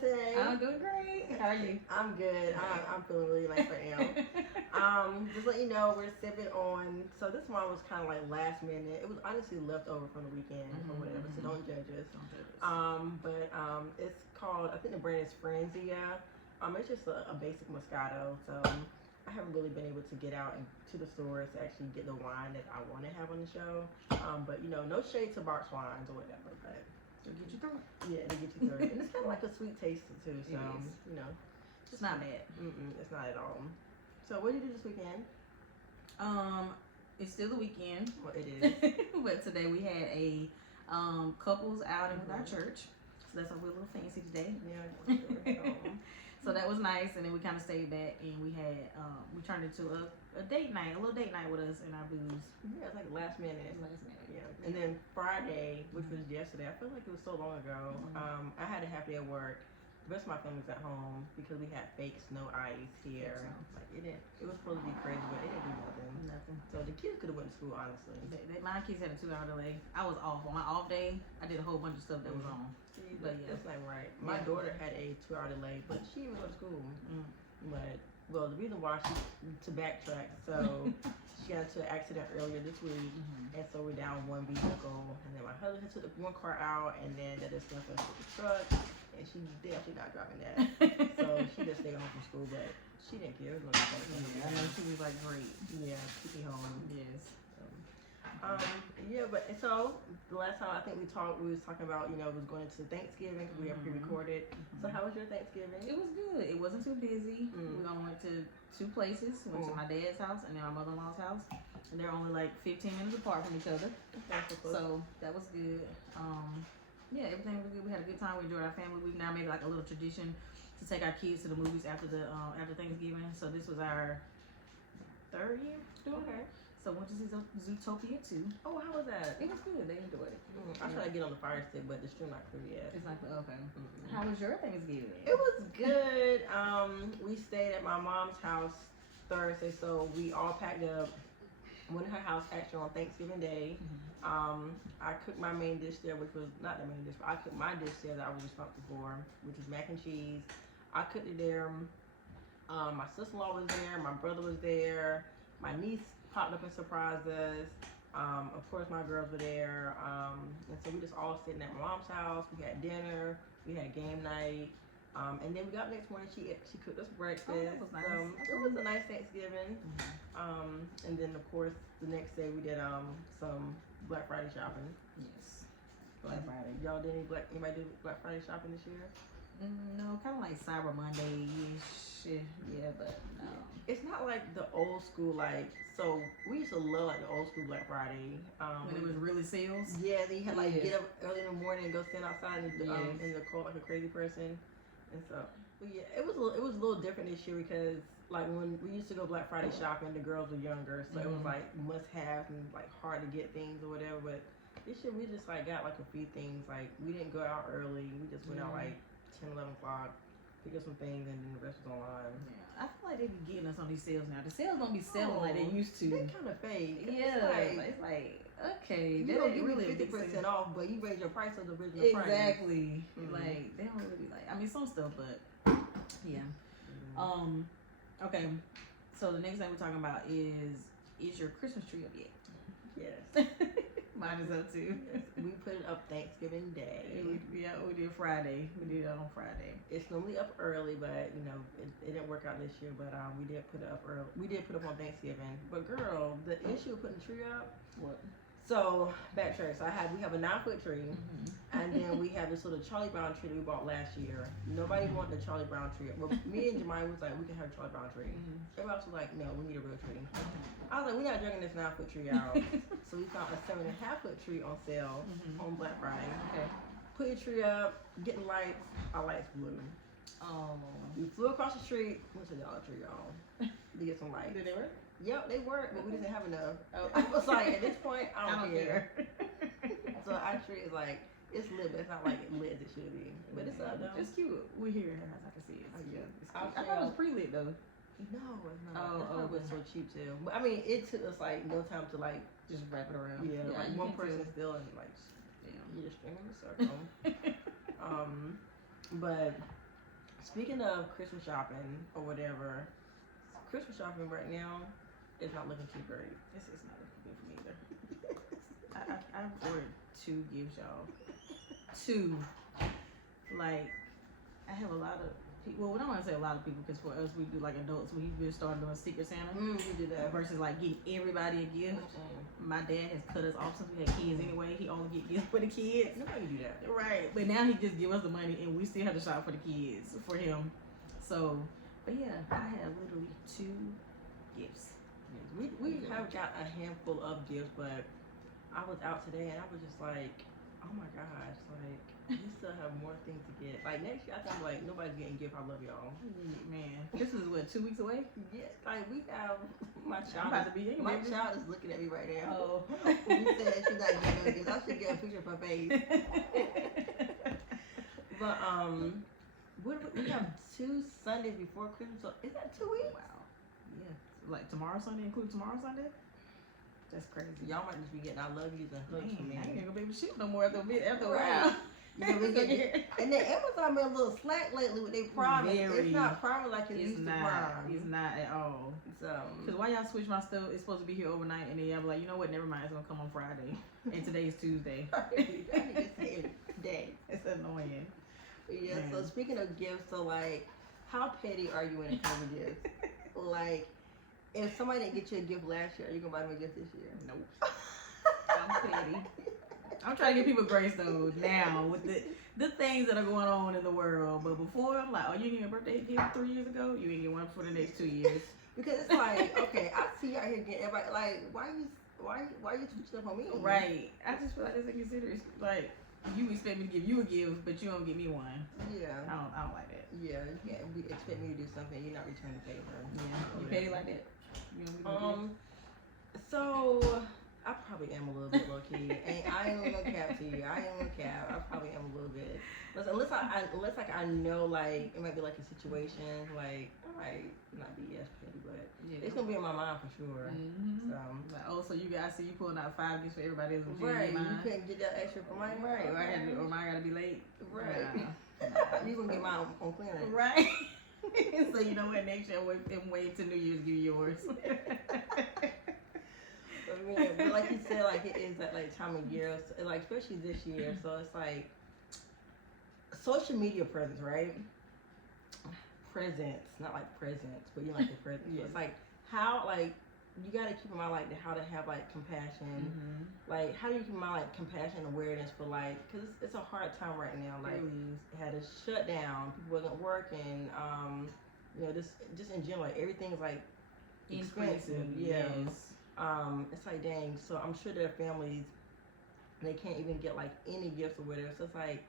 doing today? I'm doing great. How are you? I'm good. I'm feeling really nice right now. Just let you know we're sipping on. So this one was kind of like last minute. It was honestly left over from the weekend or whatever. So don't judge us. Don't judge us. It's called. I think the brand is Frenzia. It's just a basic Moscato. So I haven't really been able to get out to the stores to actually get the wine that I want to have on the show. But you know, no shade to box wines or whatever. But To get you through it. yeah, to get you through it. And it's kind of like a sweet taste too. So you know, It's not bad. it's not at all. So what did you do this weekend? It's still the weekend. Well, it is. But today we had a couples outing with our church. So that's why we're a little fancy today. Yeah. So that was nice, and then we kind of stayed back, and we had we turned into a date night, a little date night with us and our booze. Yeah, it's like last minute. Last minute. Yeah. And then Friday, which was yesterday, I feel like it was so long ago. I had a half day at work. The rest of my family's at home because we had fake snow ice here. Like it was supposed to be crazy, but it didn't do nothing. So the kids could have went to school, honestly. My kids had a 2-hour delay. I was off on my off day. I did a whole bunch of stuff that was on. But yeah, that's not right. My daughter had a 2-hour delay, but she didn't go to school. But well, the reason why to backtrack, so she got into an accident earlier this week, and so we're down one vehicle, and then my husband took the one car out, and then that just left us with the truck, and she definitely not driving that, so she just stayed home from school, but she didn't care. It was I know she was like, great. Yeah, keep me home. Yes. But so the last time I think we talked, we was talking about, we was going to Thanksgiving because we had pre-recorded. So how was your Thanksgiving? It was good. It wasn't too busy. We only went to 2 places. We went to my dad's house and then my mother-in-law's house, and they're only like 15 minutes apart from each other. So that was good. Everything was good. We had a good time. We enjoyed our family. We've now made like a little tradition to take our kids to the movies after Thanksgiving. So this was our 3rd year doing it. So went to see Zootopia 2. Oh, how was that? It was good. They enjoyed it. I tried to get on the Fire Stick, but the stream not clear yet. It's not clear. Okay. How was your Thanksgiving? It was good. We stayed at my mom's house Thursday, so we all packed up. Went to her house actually on Thanksgiving Day. I cooked my main dish there, which was not the main dish, but I cooked my dish there that I was responsible for, which was mac and cheese. I cooked it there. My sister-in-law was there. My brother was there. My niece popped up and surprised us. Of course, my girls were there. And so we just all sitting at my mom's house. We had dinner. We had game night. And then we got up next morning. She cooked us breakfast. Oh, that was nice. It was a nice Thanksgiving. And then of course the next day we did some Black Friday shopping. Yes. Black Friday. Y'all did anybody do Black Friday shopping this year? No, kind of like Cyber Monday-ish. Yeah, but no. It's not like the old school, so we used to love like the old school Black Friday. When it was really sales? Yeah, then you had get up early in the morning and go stand outside in the cold like a crazy person. And so, but yeah, it was a little different this year because like when we used to go Black Friday shopping, the girls were younger, so it was like must have and like hard to get things or whatever. But this year we just like got like a few things. Like we didn't go out early. We just went out like 10, 11 o'clock, pick up some things, and then the rest was online. Yeah, I feel like they be getting us on these sales now. The sales don't be selling like they used to. They kind of fake. Yeah, it's like okay, you they don't don't give really me 50% off, but you raise your price of the original price. Exactly. Like they don't really be like. I mean, some stuff, but yeah. Okay. So the next thing we're talking about is your Christmas tree up yet? Yes. Mine is up too. Yes. We put it up Thanksgiving Day. We did Friday. We did it on Friday. It's normally up early, but it didn't work out this year. But we did put it up early. We did put it up on Thanksgiving. But girl, the issue of putting the tree up. What? So backtrack. So we have a 9-foot tree, and then we have this little Charlie Brown tree that we bought last year. Nobody wanted the Charlie Brown tree. Well, me and Jemima was like, we can have a Charlie Brown tree. Everybody else was like, no, we need a real tree. I was like, we're not dragging this 9-foot tree out. So we found a 7.5-foot tree on sale on Black Friday. Okay. Put your tree up, getting lights. Our lights blew. Oh. We flew across the street. Went to Dollar Tree, y'all, to get some lights. Did they work? Yep, they worked, but we didn't have enough. Oh. I was like, at this point, I don't care. care. So our tree is like, it's lit, but it's not like lit as it should be. But it's up though. It's cute. We're here in her house. I can see it. It's cute. It's cute. I I'll thought it was pre-lit though. No, it's not. Oh, That's why it was so cheap too. But I mean, it took us like no time to like just wrap it around. Yeah, like you one can person tell. still and like Damn. you're just stringing in a circle. But Speaking of Christmas shopping or whatever, Christmas shopping right now is not looking too great. This is not looking good for me either. I've ordered 2 gifts, y'all. 2. Like, I have a lot of people. Well, we don't want to say a lot of people because for us, we do like adults. We've been starting doing Secret Santa. We do that. Versus like getting everybody a gift. My dad has cut us off since we had kids anyway. He only get gifts for the kids. Nobody do that. Right. But now he just give us the money and we still have to shop for the kids, for him. So, but yeah, I have literally 2 gifts. We have got a handful of gifts, but I was out today and I was just like, oh my gosh, like, we still have more things to get. Like, next year, I think, like, nobody's getting gifts. I love y'all. Man, this is what, 2 weeks away? Yeah, like, we have, my I'm about to be in, my baby. child is looking at me right now. Oh. You said she's not getting no gifts. I should get a picture of her face. But, we have 2 Sundays before Christmas, so is that 2 weeks? Wow. Yeah. Like tomorrow Sunday, include tomorrow Sunday? That's crazy. Y'all might just be getting I love yous and hugs from me. I ain't gonna be able to ship no more after a Right. while. Yeah, we get and then Amazon been a little slack lately with their Prime. It's not Prime like it used to Prime. It's not at all. So, because why y'all switch my stuff? It's supposed to be here overnight, and then y'all be like, you know what? Never mind. It's gonna come on Friday, and today's Tuesday. Day. It's annoying. Yeah. Man. So speaking of gifts, so like, how petty are you when it comes to gifts? Like, if somebody didn't get you a gift last year, are you gonna buy them a gift this year? Nope. I'm petty. I'm trying to give people grace though now with the things that are going on in the world. But before, I'm like, oh, you didn't get a birthday gift 3 years ago? You ain't get one for the next 2 years. Because it's like, okay, I see you out here getting everybody like, why you switch stuff on me? Right. I just feel like that's inconsiderate. Like, you expect me to give you a gift, but you don't give me one. Yeah. I don't like that. Yeah, you can't expect me to do something you're not returning the favor. Yeah. You petty like that? You don't give me a gift? So I probably am a little bit low key, and I ain't gonna cap to you. I ain't gonna cap. I probably am a little bit. Unless I know like it might be like a situation like I might not be as petty, but it's gonna be in my mind for sure. Mm-hmm. So like, oh, so you guys see you pulling out 5 gifts for everybody else, but right, you you couldn't get that extra for mine, right? Or I had to, or mine gotta be late, right? You gonna get mine on clearance, right? So you know what? Next year, wait till New Year's, give you yours. I mean, but like you said, like it is that like time of year, so, like especially this year. So it's like social media presence, right? Presents, not like presents, but you know, like the presents. Yes. It's like how like you got to keep in mind like how to have like compassion. Mm-hmm. Like how do you keep in mind like compassion and awareness for like because it's a hard time right now. Like it had a shutdown, people wasn't working. You know, just in general, like, everything's like expensive. Yeah. Yes. It's like dang. So I'm sure their families, they can't even get like any gifts or whatever. So it's like,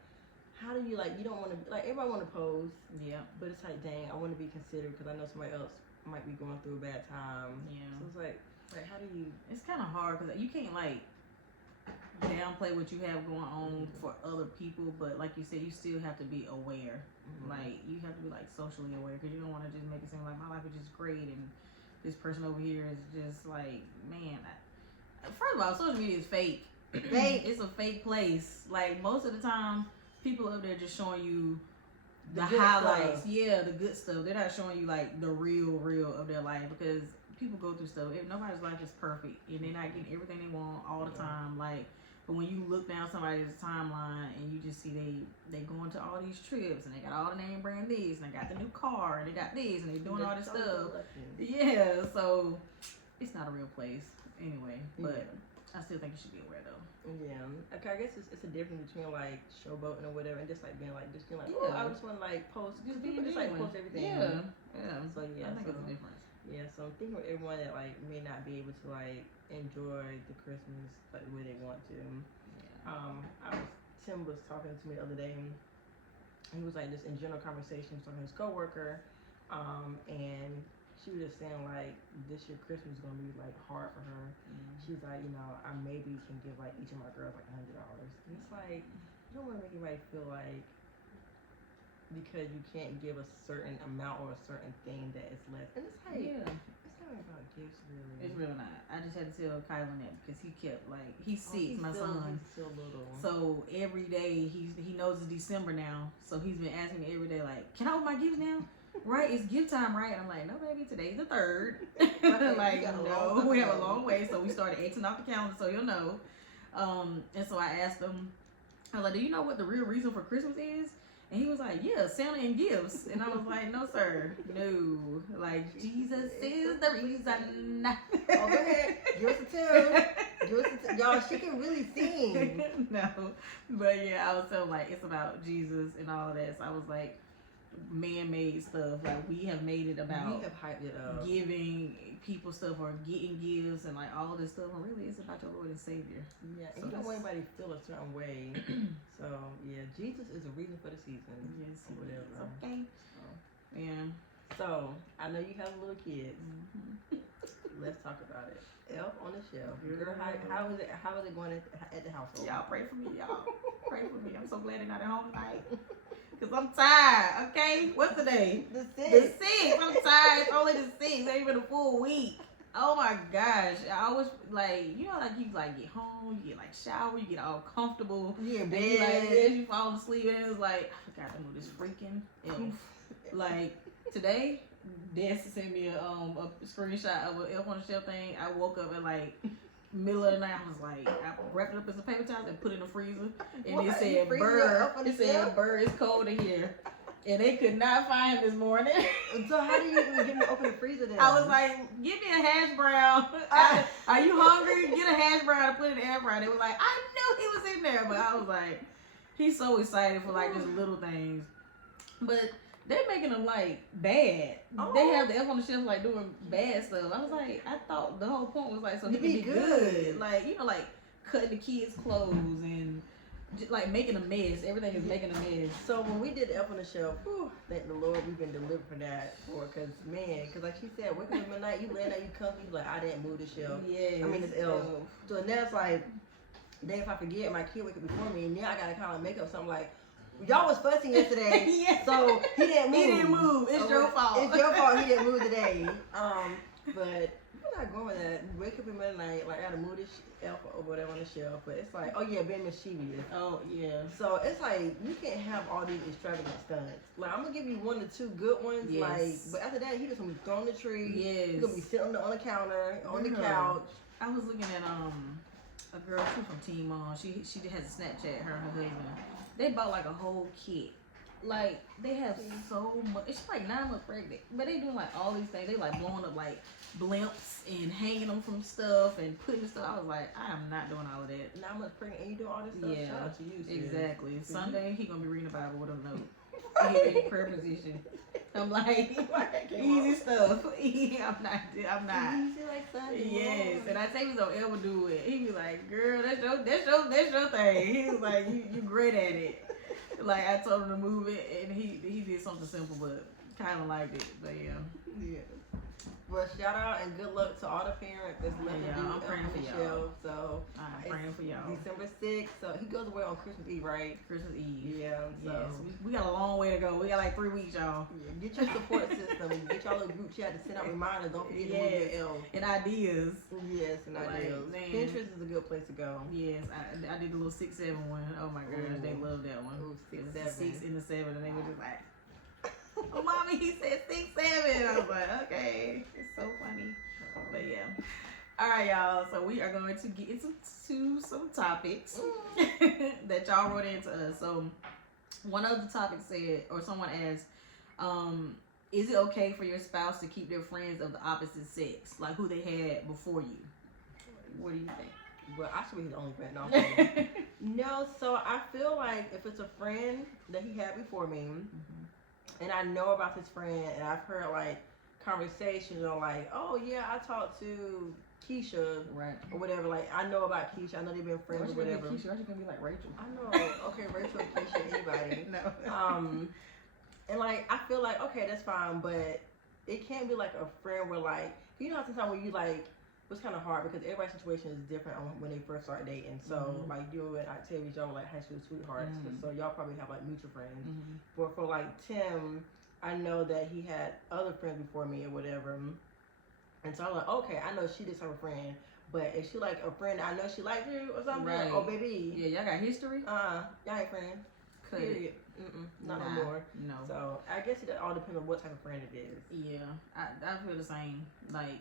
how do you like? You don't want to like everybody want to pose. Yeah. But it's like dang, I want to be considered because I know somebody else might be going through a bad time. Yeah. So it's like how do you? It's kind of hard because you can't like downplay what you have going on for other people, but like you said, you still have to be aware. Mm-hmm. Like you have to be like socially aware because you don't want to just make it seem like my life is just great and this person over here is just like, man. First of all, social media is fake. It's a fake place. Like most of the time, people up there just showing you the highlights. Stuff. Yeah, the good stuff. They're not showing you like the real of their life because people go through stuff. Nobody's life is perfect and they're not getting everything they want all the time. Like, but when you look down somebody's timeline and you just see they going to all these trips and they got all the name brand this and they got the new car and they got this and they doing all this stuff. Yeah, so it's not a real place anyway. But I still think you should be aware though. Yeah. Okay, I guess it's a difference between like showboating or whatever and just like being like yeah. oh, I just want to like post just like post everything. Yeah. So yeah, I think it's a difference. Yeah, so I'm thinking of everyone that like may not be able to like enjoy the Christmas like the way they want to. Yeah. Tim was talking to me the other day and he was like just in general conversation talking to his coworker, and she was just saying like this year Christmas is gonna be like hard for her. She's like, you know, I maybe can give like each of my girls like $100. And it's like you don't want to make anybody feel like because you can't give a certain amount or a certain thing that it's less. And it's like it's not about gifts really. It's really not. I just just had to tell Kylan that because he kept like he's 6, my son. He's still little. So every day he knows it's December now. So he's been asking me every day like, "Can I open my gifts now? Right? It's gift time, right?" And I'm like, "No, baby, today's the 3rd." Like, no, we have a long way. So we started Xing off the calendar so you'll know. And so I asked him, I was like, "Do you know what the real reason for Christmas is?" And he was like, "Yeah, Santa and gifts." And I was like, "No, sir. No. Like, Jesus is the reason." Oh, go ahead. Give us a tune. Y'all, she can really sing. No. But yeah, I was telling like, it's about Jesus and all that. So I was like, man-made stuff. Like, we have made it about We have hyped it up. giving people stuff or getting gifts and like all this stuff. And really, it's about your Lord and Savior. Yeah, and So you don't want that's- anybody to feel a certain way. So, yeah, Jesus is the reason for the season. Yes, or whatever. okay. Yeah. So, I know you have little kids. Mhm. Let's talk about it. Elf on the Shelf. Girl, Girl. how is it going at the household? Y'all pray for me, y'all. Pray for me. I'm so glad they're not at home tonight. Because I'm tired, okay? What's the day? The The 6th. I'm tired. It's only the 6th. It ain't even a full week. Oh my gosh. I always, like, you know, like, you, like, get home, you get, like, shower, you get all comfortable. You in And you, like, bed. as you fall asleep, and it's like, I forgot to move this freaking elf. Like, today, Dad sent me a screenshot of an Elf on the Shelf thing. I woke up at, like, middle of the night. I was like, I wrapped it up in some paper towels and put it in the freezer. And What? it You said, freezing your "Bird." Elf on the It said, Shelf? "Bird, it's cold in here." And they could not find him this morning. So how do you even get him to open the freezer then? I was like, "Give me a hash brown." Are you hungry? Get a hash brown and put it in the air fryer. They were like, "I knew he was in there." But I was like, he's so excited for like just little things. But they're making them like bad. Oh. They have the Elf on the Shelf like doing bad stuff. I was like, I thought the whole point was like so he To could be be good. good. Like, you know, like cutting the kids' clothes and just, like making a mess. Everything is making a mess. So when we did the Elf on the Shelf, whew, thank the Lord we've been delivered from that. Because like she said, waking up in the night, you lay down, you comfy, you like, I didn't move the shelf. Yes. I mean, it's Elf. So now it's like, then if I forget, my kid wake up before me, and now I gotta kind of make up something like, y'all was fussing yesterday, Yeah. so he didn't move. He didn't move. It's your fault. It's your fault he didn't move today. But we're not going with that. Wake up in the middle of the night, like I gotta move this elf or whatever on the shelf. But it's like, oh yeah, being mischievous. Oh yeah. So it's like you can't have all these extravagant stunts. Like I'm gonna give you 1 or 2 good ones. Yes. Like, but after that, he just gonna be throwing the tree. Yes. He gonna be sitting on the counter, on the Girl. couch. I was looking at a girl too from Teen Mom. She has a Snapchat. Her and her husband. They bought like a whole kit. Like they have so much. It's like 9 months pregnant, but they doing like all these things. They like blowing up like blimps and hanging them from stuff and putting the stuff. I was like, I am not doing all of that. 9 months pregnant and you doing all this stuff. Yeah, Shout out to you, sis. exactly. Sunday he gonna be reading the Bible with a note. He in prayer position. I'm like, easy stuff. I'm not. Easy like Sunday. Yes, morning. and I tell you don't ever do it. He be like, "Girl, that's your thing." He was like, "You great at it." Like I told him to move it, and he did something simple, but kind of liked it. But yeah. Yeah. Well, shout out and good luck to all the parents that's left Yeah, to do I'm praying for y'all. So I'm it's praying for y'all. December 6th. So he goes away on Christmas Eve, right? Christmas Eve. Yeah. So Yes, we got a long way to go. We got like 3 weeks, y'all. yeah, get your support system. Get y'all little group chat to send out reminders. Don't forget to move Yes. your elf. And ideas. Yes, and Like, ideas. man. Pinterest is a good place to go. Yes, I did the little 6-7 one. Oh my gosh, they love that one. Ooh, It was 6-7. the 6 and the 7, and they were just like, "Oh, mommy, he said 6-7." I was like, okay, it's so funny. But yeah, all right, y'all. So we are going to get into some topics that y'all wrote into us. So one of the topics said, or someone asked, is it okay for your spouse to keep their friends of the opposite sex, like who they had before you? What do you think? Well, I should be his only friend. No, I'm kidding. No, so I feel like if it's a friend that he had before me, and I know about this friend, and I've heard like conversations on like, oh yeah, I talked to Keisha Right. or whatever. Like I know about Keisha. I know they've been friends or whatever. Keisha, aren't you gonna be like Rachel? I know. Okay, Rachel, Keisha, anybody. No. And like I feel like okay, that's fine, but it can't be like a friend where like you know how sometimes when you like. It's kind of hard because everybody's situation is different on when they first start dating. So, like you and Octavia, y'all were like high school sweethearts. So, y'all probably have like mutual friends. But for like Tim, I know that he had other friends before me or whatever. And so I'm like, okay, I know she this type of friend. But if she like a friend, I know she likes you or something. Right. Oh, baby. Yeah, y'all got history. Y'all ain't friends. Cut Period. it. Not Nah, no more. No. So I guess it all depends on what type of friend it is. Yeah, I feel the same. Like,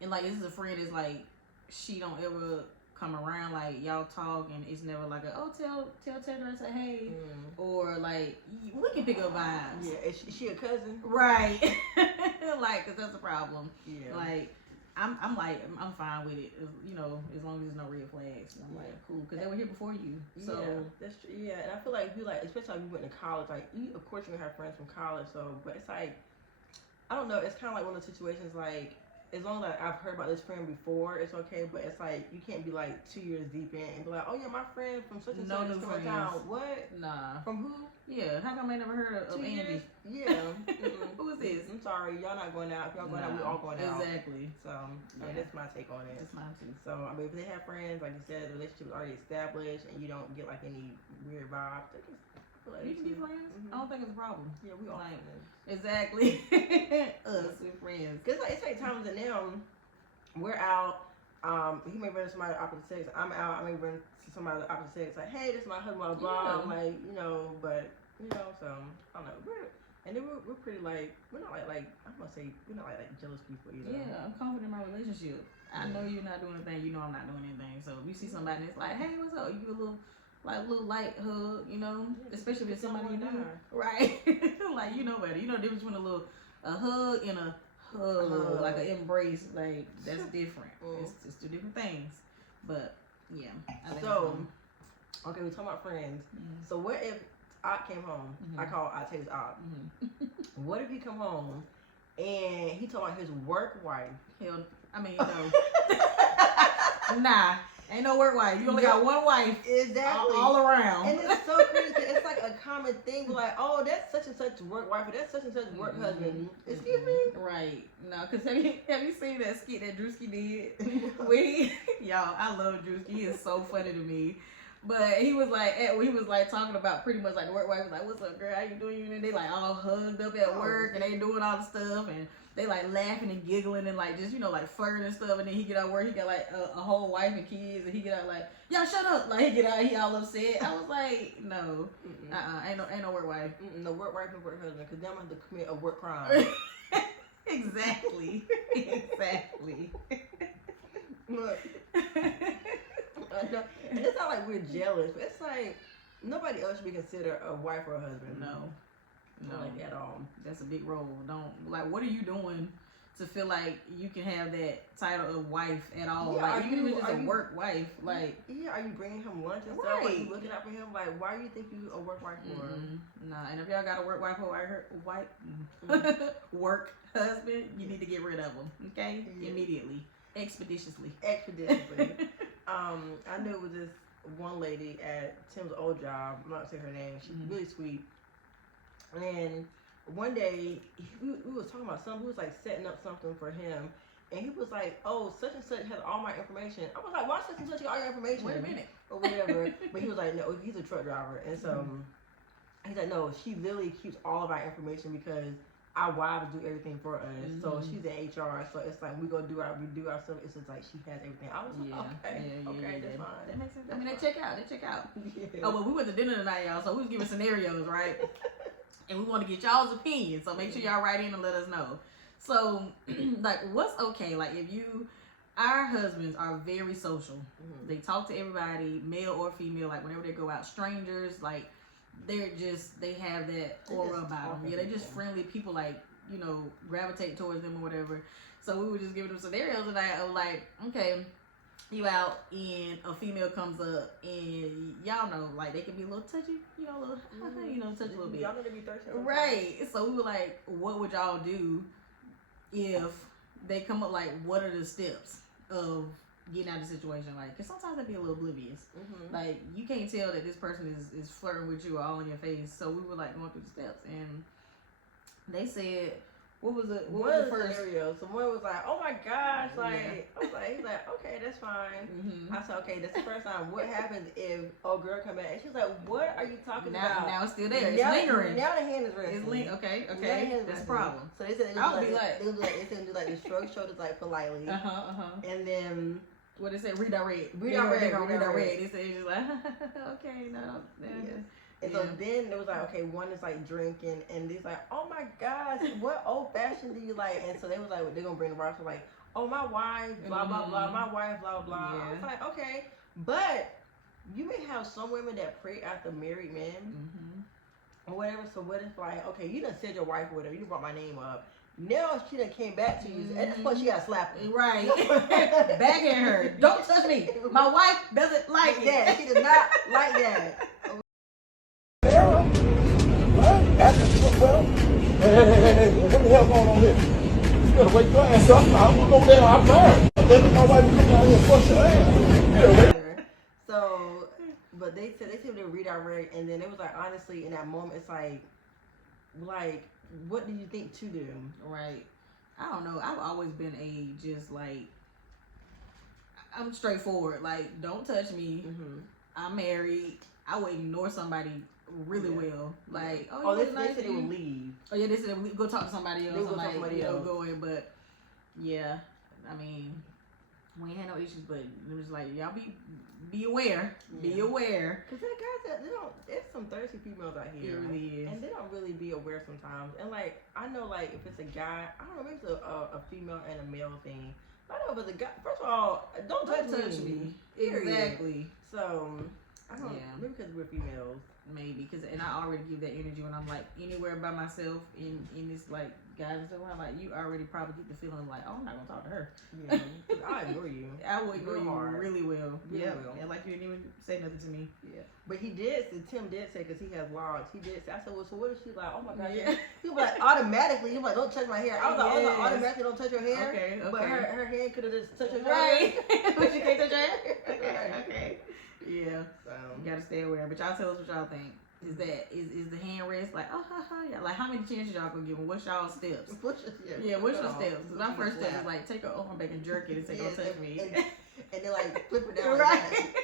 and like this is a friend that's like she don't ever come around. Like y'all talk and it's never like tell Taylor and say hey, or like we can pick up vibes. Yeah, is she a cousin? Right. Like, cause that's a problem. Yeah. Like. I'm fine with it, you know, as long as there's no red flags. I'm like, cool, because they were here before you. So yeah, that's true. Yeah, and I feel like if you like, especially if you went to college, like of course you're gonna have friends from college. So, but it's like, I don't know. It's kind of like one of those situations like. As long as I've heard about this friend before, it's okay. But it's like you can't be like 2 years deep in and be like, "Oh yeah, my friend from such and such is from town." What? Nah. From who? Yeah. How come I never heard of Andy? Yeah. Who is this? I'm sorry, y'all not going out. If y'all going out, we all going out. Exactly. So that's my take on it. That's mine too. So I mean, if they have friends, like you said, the relationship is already established, and you don't get like any weird vibes, I feel like you can be friends. I don't think it's a problem. Yeah, we all like, friends. Exactly. Us, we're friends. Cause like, it's like times that now we're out. He may run to somebody of the opposite sex. I'm out. I may run to somebody of the opposite sex. Like, hey, this is my husband. Blah blah. Yeah. I'm like, you know, but you know, so I don't know. We're pretty like we're not like I'm gonna say we're not like jealous people either. Yeah, I'm confident in my relationship. I know you're not doing anything. You know I'm not doing anything. So if you see somebody that's like, hey, what's up? You give a little light hug, you know, especially if it's somebody you know, right? Like you know better. You know the difference between a hug and a hug, like an embrace. Like that's different. It's two different things. But yeah. I think so okay, we're talking about friends. Mm-hmm. So what if Ott came home? Mm-hmm. I call Taylor's Ott. Mm-hmm. What if he come home and he talking about his work wife? Hell, I mean, no. Nah, ain't no work wife. You only got one wife. Exactly. All around. And it's so crazy. It's like a common thing. But like, oh, that's such and such work wife, or that's such and such work husband. Excuse me. Right. No, because have you seen that skit that Drewski did? Y'all, I love Drewski. He is so funny to me. But he was like talking about pretty much like the work wife was like, "What's up, girl? How you doing?" And they like all hugged up at work and they doing all the stuff and they like laughing and giggling and like just like flirting and stuff. And then he get out of work, he got like a whole wife and kids, and he get out like, "Y'all shut up!" Like he get out, he all upset. I was like, "No, ain't no work wife." No work wife and work husband, because then I'm gonna have to commit a work crime. Exactly. Look. And it's not like we're jealous, but it's like nobody else should be considered a wife or a husband. No, like at all. That's a big role. Don't like. What are you doing to feel like you can have that title of wife at all? Yeah, like even if it's just a work wife, like are you bringing him lunch and stuff? Are you looking out for him? Like, why do you think you a work wife for? Nah, and if y'all got a work wife or work husband, you need to get rid of them. Okay, immediately, expeditiously. I knew it was this one lady at Tim's old job. I'm not saying her name. She's really sweet. And one day we was talking about something. We was like setting up something for him, and he was like, "Oh, such and such has all my information." I was like, "Why such and such got all your information?" Wait a minute, or whatever. But he was like, "No, he's a truck driver," and so he's like, "No, she literally keeps all of our information because our wives do everything for us. So she's in HR. So it's like we do our stuff. It's just like she has everything." I was like, okay, that's fine. That makes sense. I mean, they check out. Yeah. Oh, well, we went to dinner tonight, y'all. So we was giving scenarios, right? And we want to get y'all's opinion. So make sure y'all write in and let us know. So, like, what's okay? Like, our husbands are very social. They talk to everybody, male or female. Like, whenever they go out, strangers, like. They have that aura about them. Yeah, they're just friendly people, like, gravitate towards them or whatever. So we were just giving them scenarios tonight of like, okay, you out and a female comes up and y'all know, like, they can be a little touchy, touch a little bit. Y'all know they be thirsty. Right. So we were like, what would y'all do if they come up, like, what are the steps of getting out of the situation? Like, because sometimes they be a little oblivious. Like, you can't tell that this person is flirting with you all in your face. So we were like going through the steps, and they said, what was the first scenario? So one was like, "Oh my gosh!" Like, I was like, he's like, "Okay, that's fine." I said, "Okay, that's the first time." What happens if old girl come back and she's like, "What are you talking about?" Now it's still there. It's lingering. Now the hand is resting. It's okay. That's a problem. So they said they would do like the shrug shoulders like politely. And then what it said, redirect. Redirect. It said, just like, okay, no. Yes. And so then it was like, okay, one is like drinking, and he's like, oh my gosh, what old fashioned do you like? And so they was like, they're gonna bring the roster like, oh my wife, blah blah blah, my wife, blah blah. Yeah. I was like, okay, but you may have some women that pray after married men or whatever. So what if like, okay, you done said your wife or whatever, you brought my name up. Now she done came back to you. At this point, she got slapped. Right. Bagging her. Don't touch me. My wife doesn't like that. She does not like that. Well, hey, what the hell going on here? You better wake your ass up. I'm gonna go there. I'm married. Let my wife come down here and bust your ass. So, but they said they redirect, and then it was like, honestly, in that moment, it's like, what do you think to do? Right. I don't know. I've always been just like, I'm straightforward. Like, don't touch me. I'm married. I would ignore somebody really well. Like, they said they would leave. Oh yeah, they said they would go talk to somebody else. They would go talk to somebody else. Go in, but yeah, I mean, we ain't had no issues, but it was like, y'all be aware. Yeah. Be aware. Cause that guys, there's some thirsty females out here. It really is. And they don't really be aware sometimes. And like, I know like if it's a guy, I don't know, maybe it's a female and a male thing. I know if it's a guy, first of all, don't touch me. Exactly. So, I don't, Yeah. maybe because we're females. Maybe, and I already give that energy when I'm like anywhere by myself in this like guys and stuff. I'm like, you already probably get the feeling like, oh, I'm not gonna talk to her. Yeah, I ignore you. I would ignore you really well. Really well. And like you didn't even say nothing to me. Yeah, but Tim did say, because he has logs. He did say, I said, well, so what is she like? Oh my God, Yeah. He was like automatically. He was like, don't touch my hair. I was like, Yes. automatically don't touch your hair. Okay. But her hand could have just touched her hair. Right. But she can't touch your hair. Okay. Yeah. So You gotta stay aware. But y'all tell us what y'all think. Is the hand rest like, oh, yeah. Like, how many chances y'all gonna give them? What's y'all steps? What's your steps? Because my first step is like, take her arm back and jerk it and say, don't touch me. And then like flip it down. Right.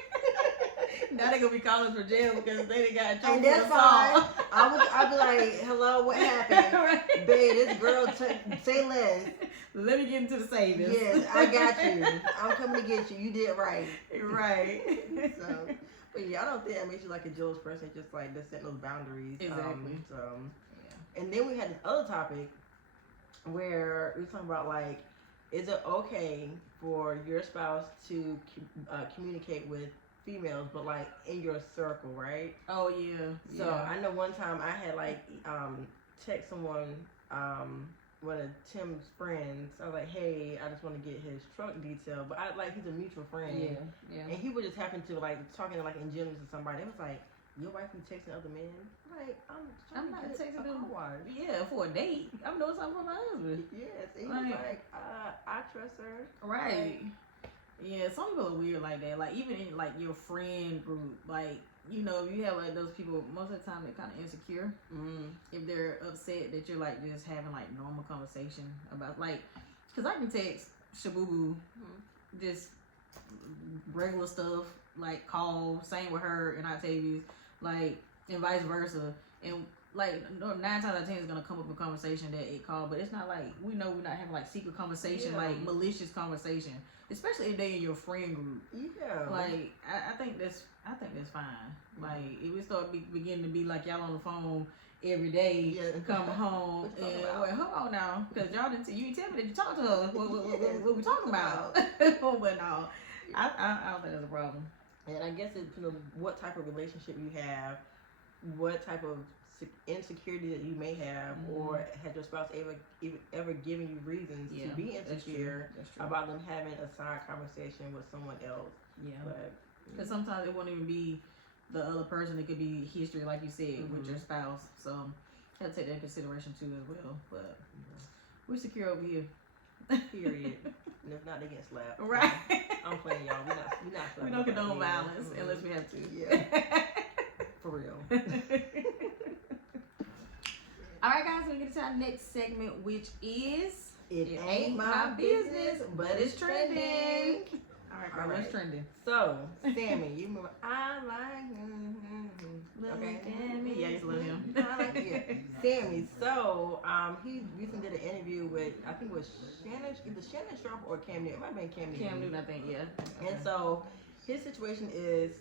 Now they gonna be calling for jail because they done got in trouble. And that's fine. I'll be like, hello, what happened? Right. Babe, this girl, say less. Let me get into the savings. Yes, I got you. I'm coming to get you. You did right. Right. So, but yeah, I don't think that makes you like a jealous person. Just like just setting those boundaries. Exactly. And then we had this other topic where we were talking about like, is it okay for your spouse to communicate with females, but like in your circle, right? Oh yeah. So I know one time I had like text someone, one of Tim's friends. I was like, hey, I just want to get his truck detailed, but he's a mutual friend. Yeah. And he would just happen to like talking like in gyms to somebody. It was like, your wife be texting other men? Like, I'm not to texting them. wash. Yeah, for a date. I'm doing something for my husband. Yes. And he was like, I trust her. Right. Yeah, some people are weird like that. Like, even in like your friend group, like, you know, you have like those people, most of the time they're kind of insecure. If they're upset that you're like just having like normal conversation about like, because I can text Shabubu just regular stuff, like call, same with her and Octavius, like, and vice versa. And like 9 times out of 10 is gonna come up in conversation that it called, but it's not like, we know we're not having like secret conversation, like malicious conversation, especially if they in your friend group. Yeah. Like I think that's fine. Like if we start beginning to be like y'all on the phone every day, come home and wait, hold on now, because y'all didn't you didn't tell me that you talked to her. What we talking about? But no, I don't think that's a problem. And I guess it's what type of relationship you have, what type of insecurity that you may have, or has your spouse ever given you reasons to be insecure about them having a side conversation with someone else? Yeah, because sometimes it won't even be the other person; it could be history, like you said, with your spouse. So you have to take that into consideration too, as well. But we're secure over here. Period. And if not, they get slapped. Right. I'm playing, y'all. We're not. We don't condone violence unless we have to. Yeah. For real. All right, guys, we're going to get to our next segment, which is... It ain't my business, but it's trending. All All right, what's trending? So, Sammy, you remember I like Look okay. at me. Yeah, I used to love him. I like it. Sammy. So, he recently did an interview with I think it was either Shannon Sharp or Cam Newton. It might have been Cam Newton. Cam Newton, I think, yeah. And so his situation is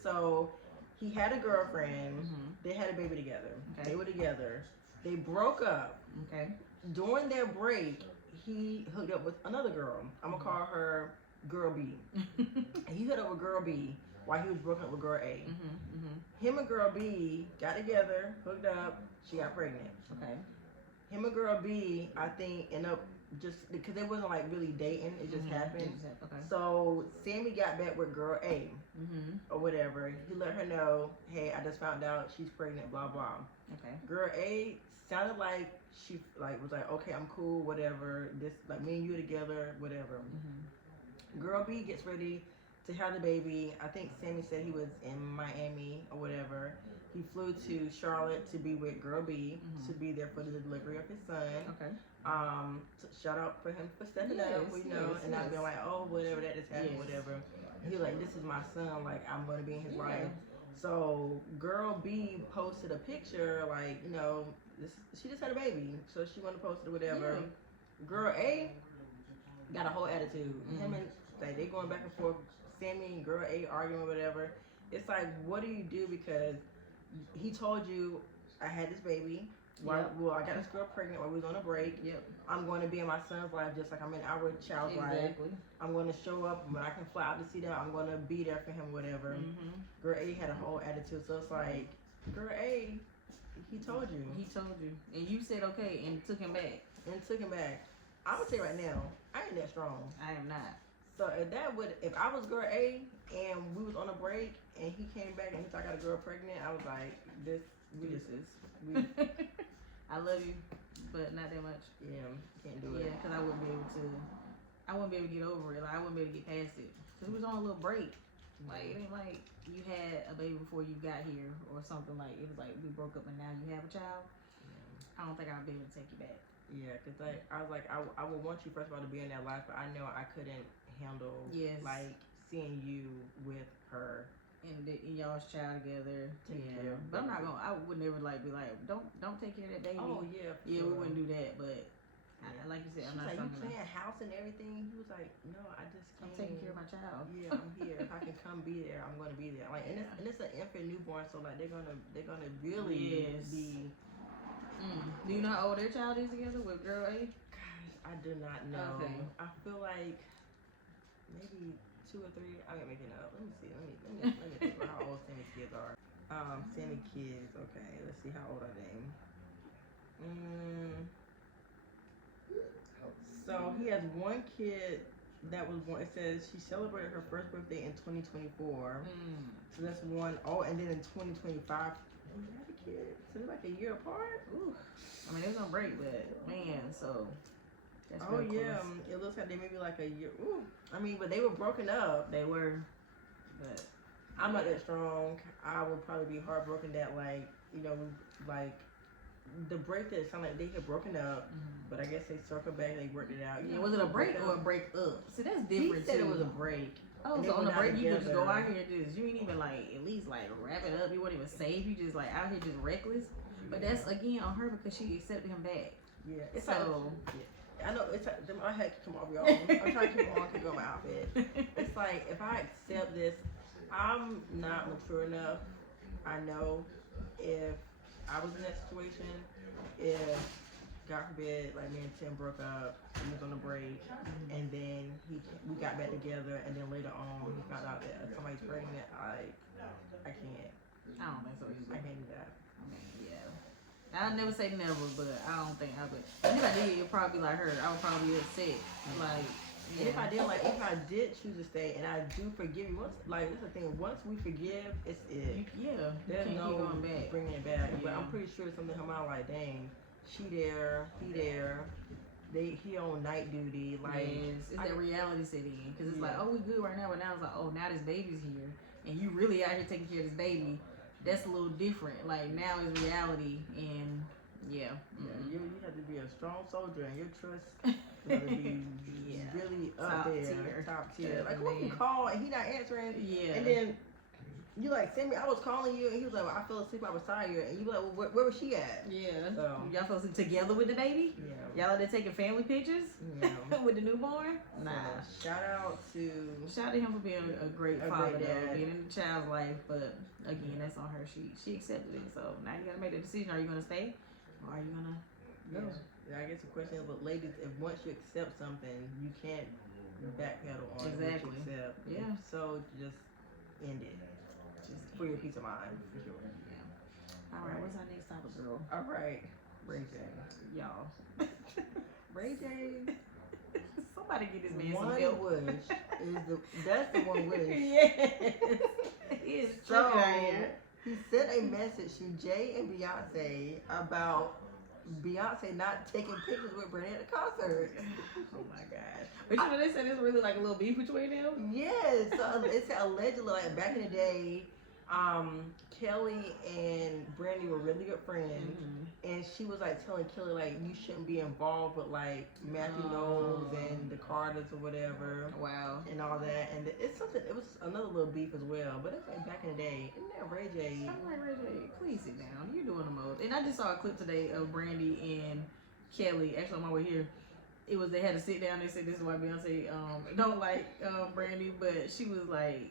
he had a girlfriend. They had a baby together. Okay. They were together. They broke up. Okay. During their break, he hooked up with another girl. I'm gonna call her Girl B. He hooked up with Girl B while he was broken up with Girl A. Him and Girl B got together, hooked up. She got pregnant. Okay. Him and Girl B, I think, ended up just because they wasn't like really dating. It just happened. Okay. So Sammy got back with Girl A or whatever. He let her know, hey, I just found out she's pregnant. Blah blah. Okay. Girl A sounded like she was like, okay, I'm cool, whatever. This like me and you together, whatever. Girl B gets ready to have the baby. I think Sammy said he was in Miami or whatever. He flew to Charlotte to be with Girl B to be there for the delivery of his son. Okay. Shout out for him for stepping up, and not being like, oh, whatever, that just happened, whatever. He was like, this is my son, like I'm gonna be in his life. So Girl B posted a picture, like, she just had a baby, so she wanted to post it or whatever. Girl A got a whole attitude. Him and they going back and forth. Sammy and Girl A arguing or whatever. It's like, what do you do? Because he told you, I had this baby. Well, I got this girl pregnant while we was on a break. I'm going to be in my son's life just like I'm in our child's life. I'm going to show up when I can fly out to see them. I'm going to be there for him, whatever. Girl A had a whole attitude. So it's like, Girl A, he told you. He told you. And you said okay and took him back. I would say right now, I ain't that strong. I am not. So if I was Girl A and we was on a break and he came back and he thought I got a girl pregnant, I was like, I love you, but not that much. Yeah, can't do it. Yeah, because I wouldn't be able to get over it. Like, I wouldn't be able to get past it. Because we was on a little break. Like, it ain't like you had a baby before you got here or something. Like, it was like we broke up and now you have a child. I don't think I'd be able to take you back. Yeah, because I was like, I would want you, first of all, to be in that life, but I know I couldn't handle, like, seeing you with her. And y'all's child together. But I would never be like, don't take care of that baby. Oh yeah. Yeah, we wouldn't do that, but like you said, I'm not like, strong you enough. playing house and everything. He was like, no, I just can't. I'm taking care of my child. Yeah, I'm here. If I can come be there, I'm gonna be there. Like, and it's an infant newborn, so like they're gonna really be. Do you know how old their child is together with Girl A? Gosh, I do not know. Okay. I feel like maybe 2 or 3. I gotta make it up. Let me see. Let me think about how old Sammy's kids are. Sammy kids. Okay, let's see how old are they. So he has one kid that was born. It says she celebrated her first birthday in 2024. So that's one. Oh, and then in 2025, we have a kid. So they're like a year apart. Ooh. I mean, it was on break, but man, so. That's Oh real yeah, close. it looks like they maybe like a year. Ooh, I mean, but they were broken up. They were, but I'm not that strong. I would probably be heartbroken that like the break that it sounded like they had broken up, but I guess they circled back. They worked it out. yeah, was it a break or a break up? See, that's different. He said too. it was a break. Oh, and so on the break you could just go together. out here and you ain't even at least wrap it up. You wouldn't even save. You just out here just reckless. But that's again on her because she accepted him back. Yeah, it's So- like, I know it's like, my head can come off, y'all. I'm trying to keep on, keep on my outfit. It's like, if I accept this, I'm not mature enough. I know if I was in that situation, if God forbid, like me and Tim broke up, we was on a break, and then we got back together, and then later on he found out that somebody's pregnant. I can't. I don't think so either. I can't do that. I mean, yeah. I'll never say never, but I don't think I would. And if I did, it'd probably be like her. I would probably be upset. Like, And if I did choose to stay, and I do forgive you, that's the thing. Once we forgive, it's it. There's can't no keep going back. bringing it back. But Yeah. I'm pretty sure something come out like, dang, she there, he there, he on night duty. Like, yes, it's that reality setting because it's like, Yeah. oh, we good right now, but now it's like, oh, now this baby's here, and you really out here taking care of this baby. That's a little different. Like now it's reality, and you have to be a strong soldier, and your trust got to be really up. top there, tier. top tier. Yeah, Like, what if you man. call and he not answering? Yeah. And then you like send me. I was calling you, and he was like, well, "I fell asleep. I was tired." And you be like, "Well, where was she at?" Yeah. So- Y'all supposed to be together with the baby? Yeah. Y'all are there taking family pictures Yeah. with the newborn? Nah. So, shout out to. Shout out to him for being a great A father, great though, dad. being in the child's life. But again, that's on her. She accepted it. So now you gotta make the decision. Are you gonna stay, or are you gonna go? Yeah, I guess the question is, but ladies, if once you accept something, you can't backpedal on what Exactly. you accept. Yeah. If so just end it Just for your peace of mind. For sure. yeah. All right. What's our next topic, girl? All right, Ray J. Y'all. Ray J. Somebody get this man One some help. wish is that's the one wish. Yes. He is So tripping out here. he sent a message to Jay and Beyonce about Beyonce not taking pictures with Britney at the concert. Oh my god. But you know they said it's really like a little beef between them. Yes, so it's allegedly like back in the day, Kelly and Brandy were really good friends, and she was like telling Kelly like you shouldn't be involved with like Matthew Knowles and the Carters or whatever. Wow. And all that, and it's something. It was another little beef as well, but it's like back in the day. Isn't that Ray J? I'm like, Ray J, please sit down. You're doing the most. And I just saw a clip today of Brandy and Kelly. Actually, on my way here, it was they had to sit down. They said this is why Beyonce don't like Brandy, but she was like,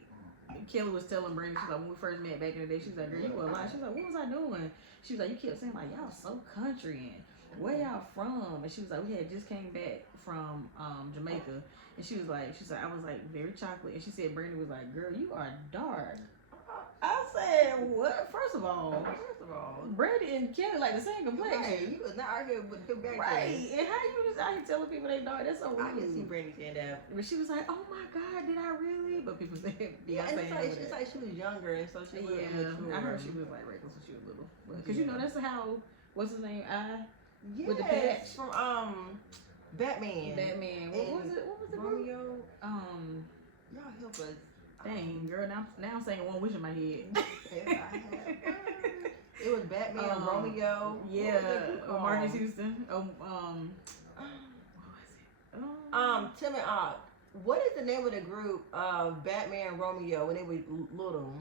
Kelly was telling Brandy, she's like, when we first met back in the day, she was like, girl, you were a lot. She was like, what was I doing? She was like, you kept saying like y'all so country and where y'all from? And she was like, we had just came back from Jamaica, and she was like, I was like very chocolate, and she said Brandy was like, girl, you are dark. I said, what? First of all, Brandy and Kelly like the same complexion. Right, you was not out here with him back Right. And how you just out here telling people they dark? That's so rude. I can see Brandy saying that. But she was like, oh my God, did I really? But people said Yeah, Beyonce. and it's like she was younger, and so she was immature. I heard she was like reckless when she was little. Because you know that's how, what's his name? Yes, with the patch. from Batman. Batman. What was it? What was the group? Romeo. Y'all help us. Dang, girl, now I'm saying one wish in my head. If I had- It was Batman, Romeo. Yeah, What was that group called? Marcus Houston. What was it? Tim and Og. What is the name of the group of Batman and Romeo when they were little?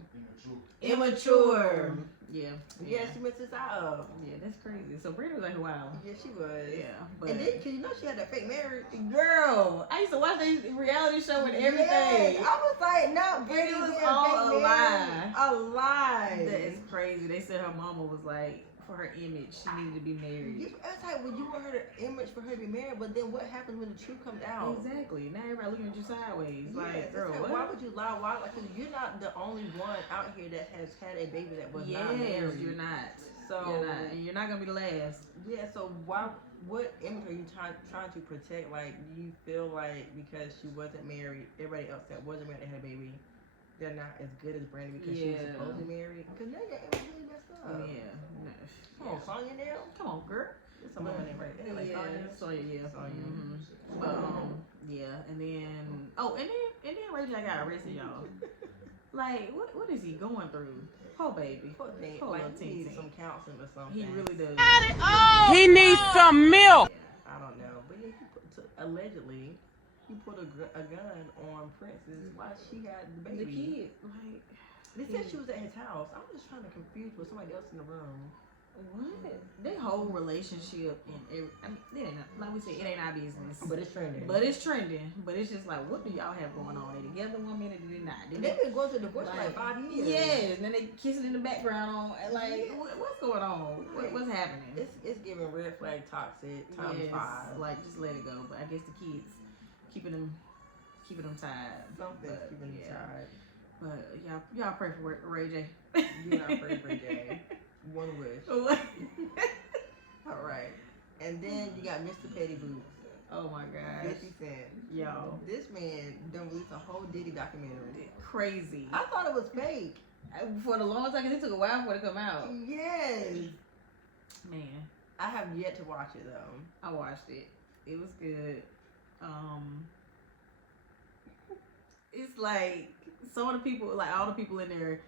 Immature. Yeah. Yeah, she messed this up. Yeah, that's crazy. So Brandy was like, wow. Yeah, she was. Yeah, but And then, cause you know she had that fake marriage. girl, I used to watch this reality show and everything. Yes, I was like, no, Brandy was being all fake a marriage. lie. A lie. That is crazy. They said her mama was like, for her image, she needed to be married. It's like when you want her to image for her to be married, but then what happens when the truth comes out? Exactly. Now everybody looking at you sideways. Yes, Like, it's girl, like, what? why would you lie? Why? Like, 'cause you're not the only one out here that has had a baby that was Yes, not married. you're not. So You're not. And you're not gonna be the last. yeah. So why? What image are you trying to protect? Like, you feel like because she wasn't married, everybody else that wasn't married that had a baby, they're not as good as Brandy because she was Yeah. supposedly married. Because now your image really messed up. Yeah. Come on, Sonya now. Come on, girl. That's a woman name right there. Like Sonya. Sonya, yeah. Sonya. But yeah, and then and then Ray J got arrested, y'all. Like, what is he going through? Poor baby. Poor thing. Poor Like, little he needs Tink. some counseling or something. He really does. He needs some milk. Yeah, I don't know, but yeah, allegedly, he put a gun on Princess while she had the The baby. kid, like, They said she was at his house. I'm just trying to confuse with somebody else in the room. what? Their whole relationship and I mean, it ain't, like we said, it ain't our business. But it's trending. But it's trending. But it's just like, what do y'all have going on? They together one minute, they not. They they've been going through divorce for like 5 years. Yes, and then they kissing in the background on, like, what's going on? What's happening? It's giving red flag toxic times Yes, 5. like just let it go. But I guess the kids keeping them tied. Something's But, keeping you yeah. tired. But y'all pray for Ray J. You're not afraid for Jay. One wish. Oh All right. And then you got Mr. Petty Boots. my gosh, 50 Cent. y'all, This man done released a whole Diddy documentary. crazy. I thought it was fake. For the longest time, 'cause it took a while for it to come out. Yes. Man, I have yet to watch it though. I watched it. It was good. It's like some of the people, like all the people in there,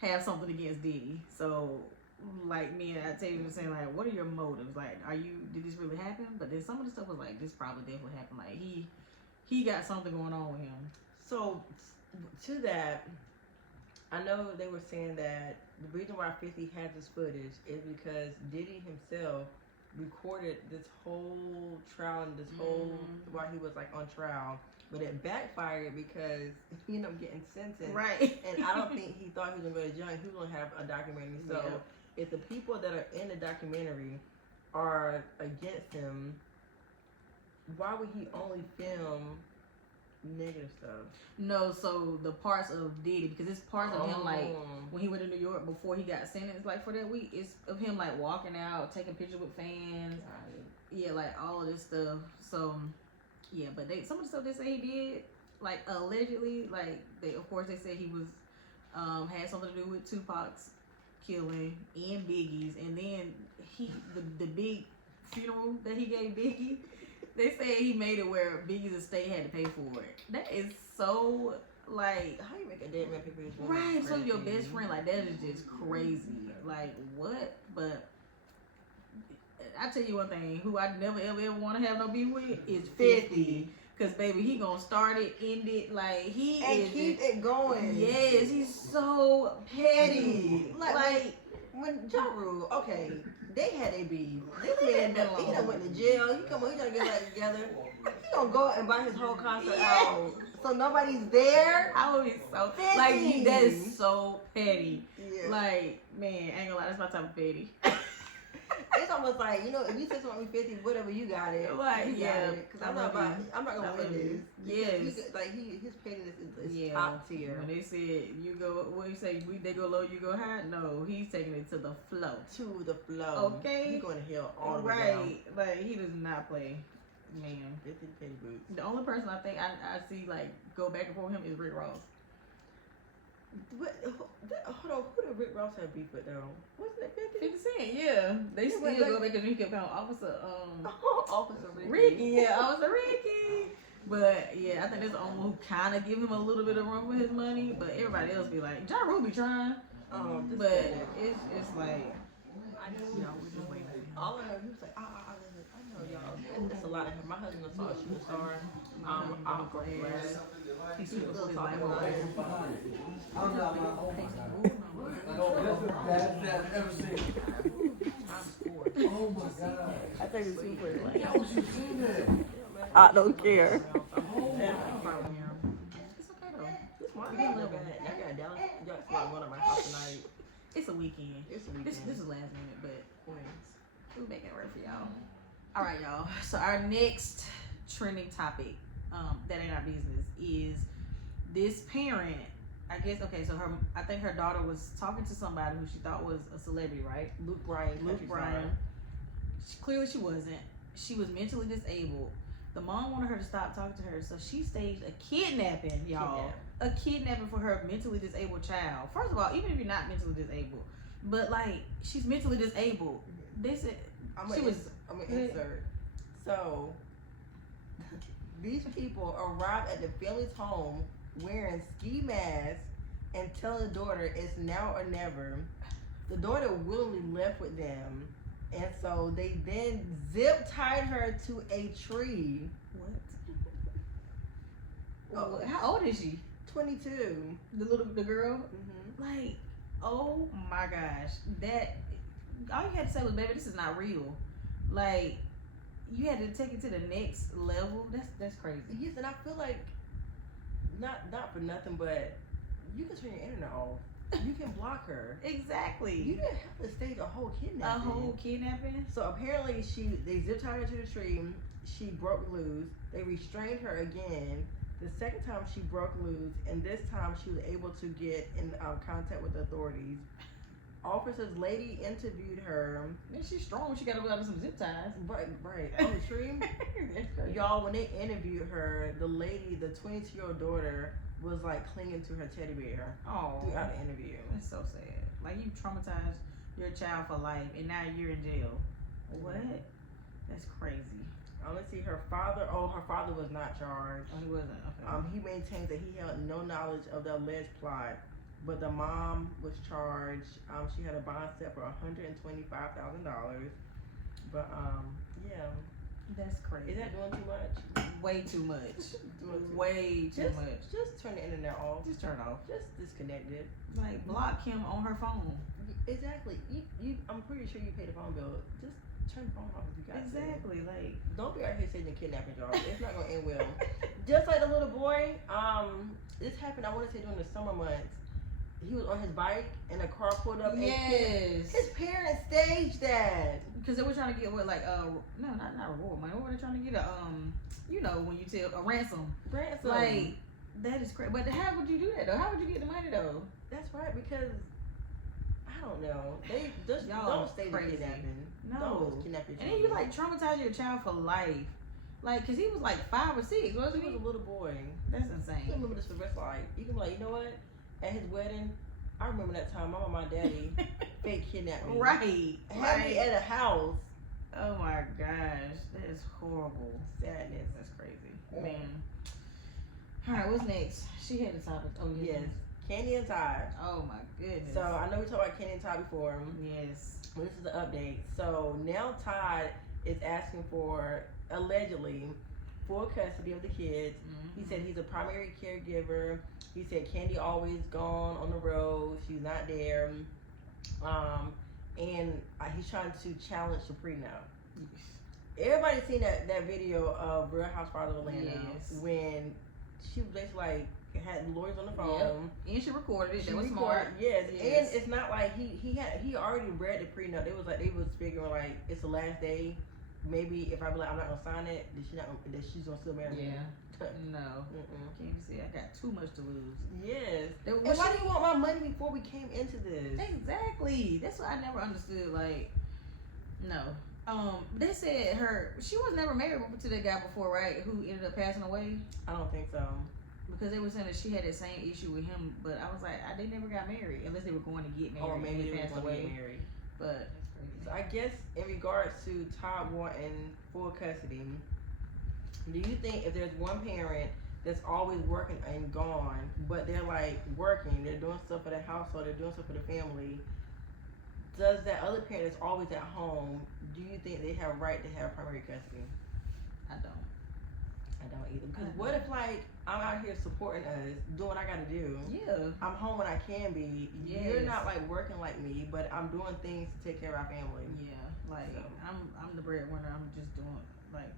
have something against Diddy. So, like me and Octavia was saying, like, what are your motives? Like, did this really happen? But then some of the stuff was like, this probably definitely happened. Like he got something going on with him. So to that, I know they were saying that the reason why 50 has this footage is because Diddy himself recorded this whole trial and this whole while he was like on trial, but it backfired because he ended up getting sentenced. Right. And I don't think he thought he was gonna go to jail. He was gonna have a documentary. So if the people that are in the documentary are against him, why would he only film negative stuff? No, so the parts of Diddy, because it's parts of him like when he went to New York before he got sentenced, like for that week, it's of him like walking out, taking pictures with fans. Yeah, like all of this stuff. So yeah, but some of the stuff they say he did, like allegedly, like they of course they said he was had something to do with Tupac's killing and Biggie's, and then the big funeral that he gave Biggie. They said he made it where Biggie's estate had to pay for it. That is so, like... How you make a dead man pay for his woman? Right, so your best friend, like, that is just crazy. Like, what? But I tell you one thing, who I never, ever want to have no beef with is 50. Because, baby, he gonna start it, end it, like, he and is... keep it going. Yes, he's so petty. Like when Ja Rule, okay, they had a beef. This man, he done went to jail. He done get back together. He gonna go and buy his whole concert out. So nobody's there. I would be so petty. Like, that is so petty. Yeah. Like, man, I ain't gonna lie, that's my type of petty. It's almost like, if you say something 50, whatever, you got it. Like, you yeah, got it. Because I'm not gonna win this. Yes. His pettiness is top tier. When they said you go, what you say? They go low, you go high. No, he's taking it to the flow. To the flow. Okay. He's going to hell all the way down. Right. Like, he does not play. Man. 50 petty boots. The only person I think I see like go back and forth with him is Rick Ross. Hold on, who did Rick Ross have beef with though? Wasn't it 50? 50 Cent, yeah. They still go back because he kept calling Officer Officer Ricky, yeah, Officer Ricky. But yeah, I think that's the only one who kind of give him a little bit of room for his money. But everybody else be like, Ja Rule be trying. But it's like, y'all we just waiting. All of them, he was like, I know y'all. That's a lot of him. My husband saw a shooting star. I'm glad. He's super for his life. Oh my God. I think it's super like. I don't care. It's okay though. This morning, I got Dallas. Y'all like one of my house tonight. It's a weekend. It's a weekend. This is last minute, but we'll make it right for y'all. All right, y'all. So our next trending topic, that ain't our business, is this parent. I guess so. I think her daughter was talking to somebody who she thought was a celebrity, right? Luke Bryan. Clearly, she wasn't. She was mentally disabled. The mom wanted her to stop talking to her, so she staged a kidnapping, y'all. A kidnapping for her mentally disabled child. First of all, even if you're not mentally disabled, but like she's mentally disabled. They said I'm gonna insert. So these people arrived at the family's home wearing ski masks and telling the daughter it's now or never. The daughter willingly left with them, and so they then zip tied her to a tree. What? How old is she? 22. The girl. Mm-hmm. Like, oh my gosh, that all you had to say was, "Baby, this is not real." Like, you had to take it to the next level. That's crazy. Yes, and I feel like not for nothing, but you can turn your internet off. You can block her. Exactly. You didn't have to stage a whole kidnapping. So apparently they zip tied her to the tree. She broke loose. They restrained her again. The second time she broke loose, and this time she was able to get in contact with the authorities. Officers lady interviewed her. Man, she's strong. She got to go out of some zip ties. Right. On the tree. Y'all, when they interviewed her, the 22-year-old daughter was like clinging to her teddy bear throughout the interview. That's so sad. Like, you traumatized your child for life, and now you're in jail. What? That's crazy. Let's see, her father was not charged. Oh, he wasn't? Okay. He maintains that he held no knowledge of the alleged plot, but the mom was charged. She had a bond set for $125,000. But, yeah. That's crazy. Is that doing too much? Way too much. Doing too Way too just, much. Just turn the internet off. Just turn it off. Just disconnect it. Like block him on her phone. Exactly. You. I'm pretty sure you paid the phone bill. Just turn the phone off if you got to. Exactly. Like Don't be out here saying the kidnapping job. It's not gonna end well. Just like the little boy. This happened. I want to say during the summer months. He was on his bike and a car pulled up. yes. His parents staged that. Because they were trying to get what, like, no, not reward money. What were they trying to get? You know, when you tell a ransom. Ransom. Like, that is crazy. But how would you do that though? How would you get the money though? That's right, because I don't know. They just Y'all don't stay with crazy. kidnapping. No. Don't kidnap your And then you like traumatize your child for life. Like, cause he was like 5 or 6, wasn't He he? was a little boy. That's You can insane. remember this for the rest of life. You can be like, you know what? At his wedding, I remember that time my mom and daddy fake kidnapped me. Right. Had me Right. at a house. Oh my gosh, that is horrible. Sadness. That's crazy, Yeah. man. All right, what's next? She had the topic. Oh Yes. Candy and Todd. Oh my goodness. So I know we talked about Candy and Todd before. yes. This is the update. So now Todd is asking for, allegedly, full custody of the kids. Mm-hmm. He said he's a primary caregiver. He said Candy always gone on the road. She's not there. And he's trying to challenge the prenup. Everybody seen that video of Real Housewives of Atlanta Yes. when she was basically like had lawyers on the phone. And she recorded it. She That was recorded, smart. yes. Yes. And it's not like he already read the prenup. It was like they was figuring like it's the last day. Maybe if I be like I'm not gonna sign it, then she's gonna still marry me. Yeah. No. Mm-mm. Can't you see? I got too much to lose. Yes. That- And why do you want my money before we came into this? Exactly. That's what I never understood. Like, no. They said she was never married to that guy before, right? Who ended up passing away I don't think so. because they were saying that she had that same issue with him. But I was like, they never got married unless they were going to get married. Or maybe and they he were passed going to away. get married. But So I guess in regards to Todd wanting full custody, do you think if there's one parent that's always working and gone, but they're like working, they're doing stuff for the household, they're doing stuff for the family, does that other parent that's always at home, do you think they have a right to have primary custody? I don't. I don't either. Because what if like I'm out here supporting us, doing what I gotta do. Yeah. I'm home when I can be. You're Yes. not like working like me, but I'm doing things to take care of our family. Yeah. Like So. I'm the breadwinner. I'm just doing like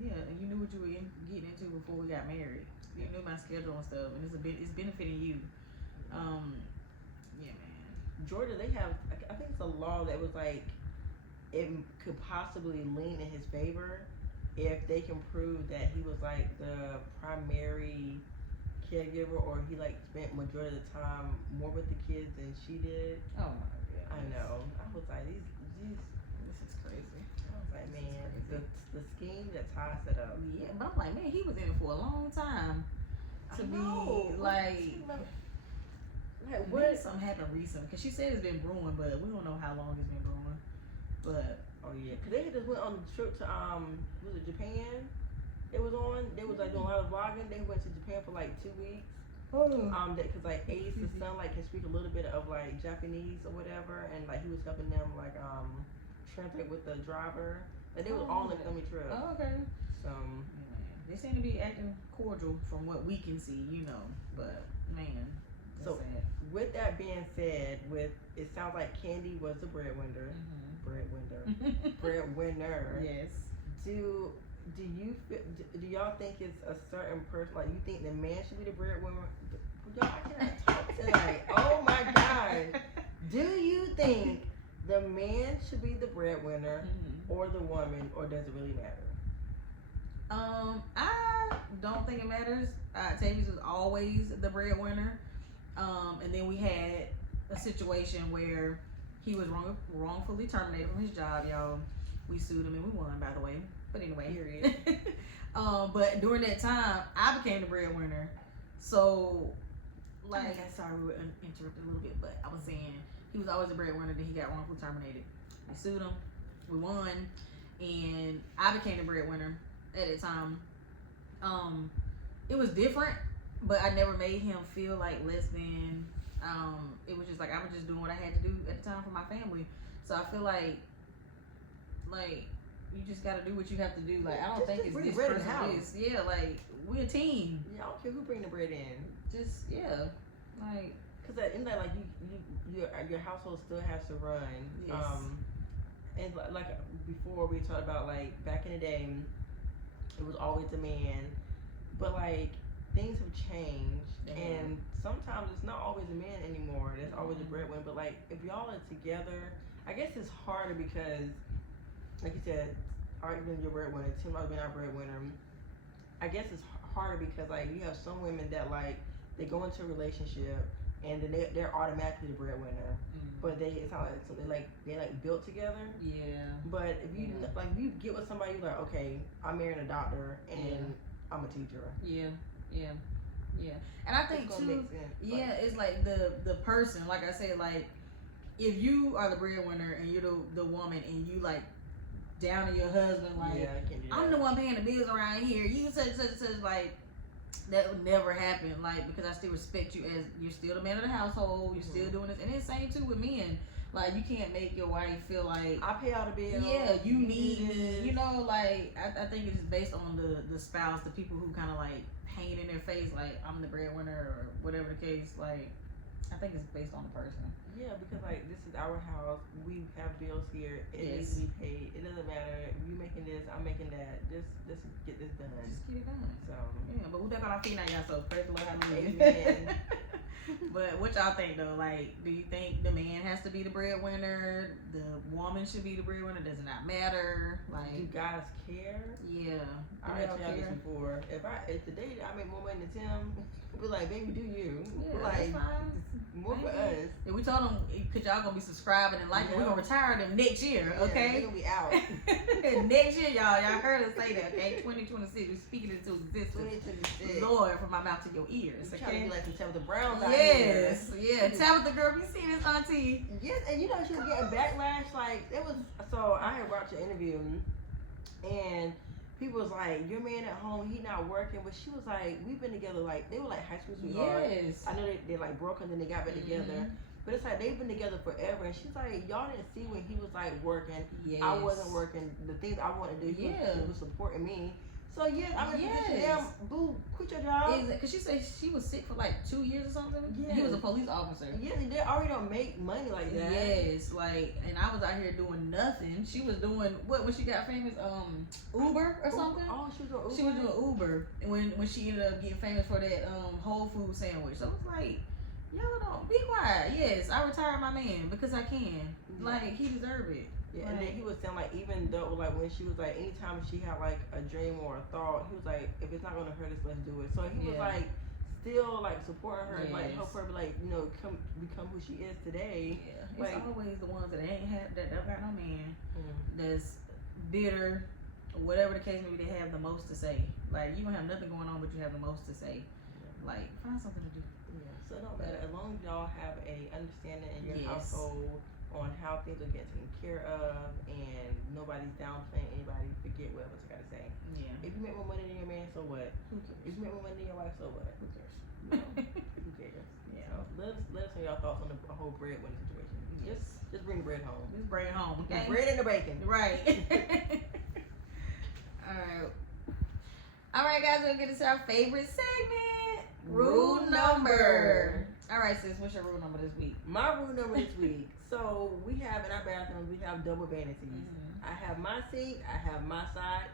and you knew what you were getting into before we got married. You knew my schedule and stuff, and it's benefiting you. Yeah, man. Georgia, they have, I think it's a law that was like, it could possibly lean in his favor if they can prove that he was like the primary caregiver or he like spent majority of the time more with the kids than she did. Oh my god. I know. I was like, these This is crazy. I was like, man, This the scheme that Todd set up. Yeah, but I'm like, man, he was in it for a long time. To I know. be like, Like, what? what? Something happened recently because she said it's been brewing, but we don't know how long it's been brewing. But Oh yeah, cause they had just went on a trip to was it Japan? It was on. They was like doing a lot of vlogging. They went to Japan for like 2 weeks. Cause like Ace, the son, like can speak a little bit of like Japanese or whatever, and like he was helping them like translate with the driver. Like they was all on the family trip. oh, okay. So They seem to be acting cordial from what we can see, But man, that's So- sad. with that being said, it sounds like Candy was the breadwinner. Breadwinner. Yes. Do y'all think it's a certain person? Like you think the man should be the breadwinner? Y'all, I cannot talk tonight. Oh my God. Do you think the man should be the breadwinner or the woman, or does it really matter? I don't think it matters. Tavius was always the breadwinner. And then we had a situation where he was wrongfully terminated from his job, y'all. We sued him and we won, by the way. But anyway. Period. But during that time, I became the breadwinner. So, like, sorry, we were interrupted a little bit, but I was saying he was always the breadwinner. Then he got wrongfully terminated. We sued him. We won. And I became the breadwinner at that time. It was different, but I never made him feel like less than. It was just like I was just doing what I had to do at the time for my family. So I feel like you just gotta do what you have to do. Like I don't Just think it's bring this the bread in the person house. this. Yeah, like we a team. Yeah, I don't care who bring the bread in. Just like Cause at the end of the day, like your household still has to run. Yes. And like before we talked about like back in the day, it was always a man, but like things have changed, and sometimes it's not always a man anymore. There's always a breadwinner. But like if y'all are together, I guess it's harder because, like you said, Art being your breadwinner, Tim being our breadwinner. I guess it's harder because like you have some women that like they go into a relationship and then they're automatically the breadwinner, but it's not like so they built together. Yeah. But if you like if you get with somebody you're like, okay, I'm marrying a doctor and I'm a teacher. Yeah. And I think It's gonna too, make sense. yeah, it's like the person, like I said, like if you are the breadwinner and you're the woman and you like down to your husband, like yeah, I can't do that. I'm the one paying the bills around here. You such like that would never happen. Like because I still respect you as you're still the man of the household. You're still doing this, and it's same too with men. Like you can't make your wife feel like I pay all the bills. yeah, you need do me. this. You know, like I think it's based on the spouse, the people who kind of like paint in their face like I'm the breadwinner or whatever the case. Like I think it's based on the person. Yeah, because like this is our house. We have bills here. It needs to be paid. It doesn't matter if you making this, I'm making that. Just get this done. Just get it done. So Yeah, but we back on our feet now, y'all. So praise the Lord, hallelujah. Amen. But what y'all think though? Like, do you think the man has to be the breadwinner? The woman should be the breadwinner? Does it not matter? do Like, guys care? yeah, I told y'all this before. If the day I make more money than Tim, we're like, baby, do you? Yeah, Like that's fine. more for us. And we told them, cause y'all gonna be subscribing and liking. We're gonna retire them next year, Yeah, okay? they're gonna be out. Next year, y'all heard us say that, okay? 2026, we're speaking into existence. 2026. Lord, from my mouth to your ears, I'm trying to okay? be like some Tabitha Browns out here. Yes, yeah. Tabitha, girl, you see this auntie? Yes, and you know she was getting backlash. Like it was. So I had watched an interview, and people was like, "Your man at home, he not working." But she was like, "We've been together like they were like high school sweethearts. Yes. I know they like broke and then they got back together." But it's like they've been together forever, and she's like, y'all didn't see when he was like working. Yes. I wasn't working. The things I wanted to do, he was supporting me. So yes, I'm in a position. Damn, boo, quit your job. Because she said she was sick for like 2 years or something. Yes. He was a police officer. Yes, and they already don't make money like that. Yes, like, and I was out here doing nothing. She was doing what when she got famous, Uber or something. Oh, she was doing Uber. She was doing Uber, and when she ended up getting famous for that Whole Food sandwich. So it's like, y'all don't be quiet. Yes, I retired my man because I can. Like he deserved it. Yeah, and then he was saying like even though like when she was like anytime she had like a dream or a thought, he was like if it's not gonna hurt us, let's do it. So he was like still like supporting her, like help her, like become who she is today. Yeah, like, it's always the ones that ain't have that got no man, that's bitter, or whatever the case may be. They have the most to say. Like you don't have nothing going on, but you have the most to say. Like find something to do. Yeah, so it don't matter as long as y'all have a understanding in your household on how things are getting taken care of, and nobody's downplaying anybody. Forget what else I gotta say. Yeah. If you make more money than your man, so what? Who cares? If you make more money than your wife, so what? Who cares? You know, who cares? Yeah. So let us know your thoughts on the whole breadwinner situation. Just bring bread home. Just bring it home. The Okay? bread and the bacon. Right. All right, guys. We'll get into our favorite segment. Rule number. All right, sis. What's your rule number this week? My rule number this week. So we have in our bathroom, we have double vanities. I have my sink. I have my side.